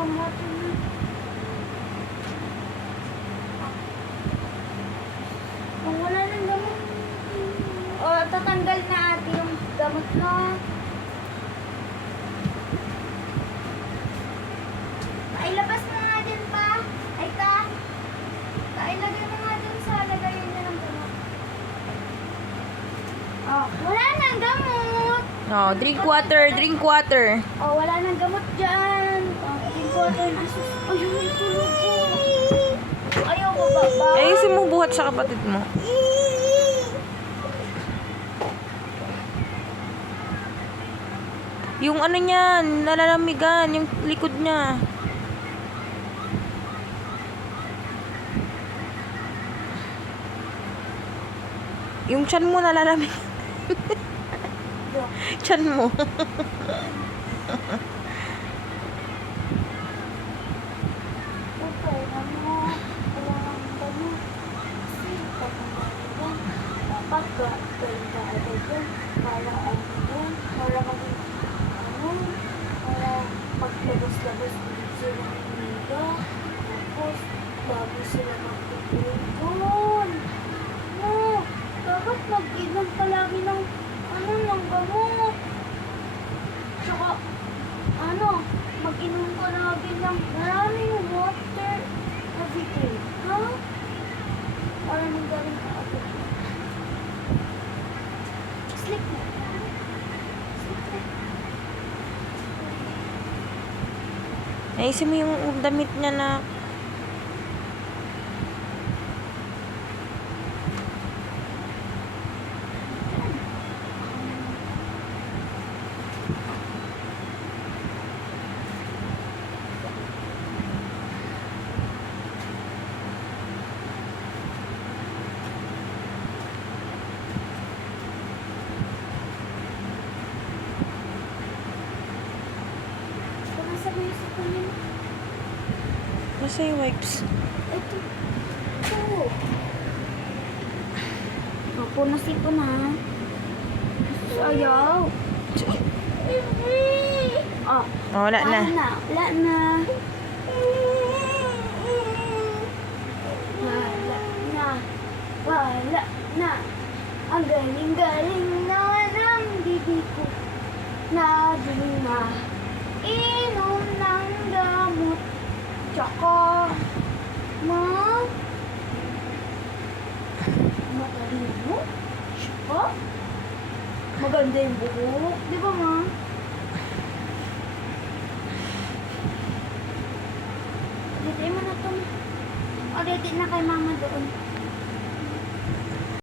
gamutin na. Kung wala nang gamot. O, tatanggal na ate yung gamot mo. Ilabas mo nga din pa. Ay ka. Ilagay mo nga din sa lagayan niya ng gamot. Oh, wala nang gamot. Oh, drink water, drink water. Oh, wala nang gamot dyan. Oh, drink water na. Ayun, yung tulog ko. Ayaw ko ba? Ayusin mo buhat sa kapatid mo. Yung ano niyan, nalalamigan, yung likod niya. Yung tiyan mo nalalamig. Tiyan mo. Okay, ano? Wala nang gamot. Kasi, dapat gawin ka agad yun. Para ano yun? Para maging ano? Para maglabas-labas din sila ng liga. Tapos, bago sila magpupulgon. No, dapat mag-inom palagi ng ano, ng gamot. Tsaka, ano, mag-inom ka lagi ng maraming water every day. Ha? Para nang galing ka agad. Sleep na. Sleep na. Ayusin mo yung damit niya na. Kung nasa may isa ko yun. Nasa yung wipes. Ito. Ito. Ako, nasipon na. Ayaw. Oh, Oh, wala na. Wala na. Wala na. Ang galing-galing na ng bibi ko. Naging na. Inom ng gamot. Tsaka, matalino. Tsaka, maganda yung buhok. Di ba, ma? Dito mo na ito. O, dito na kay mama doon.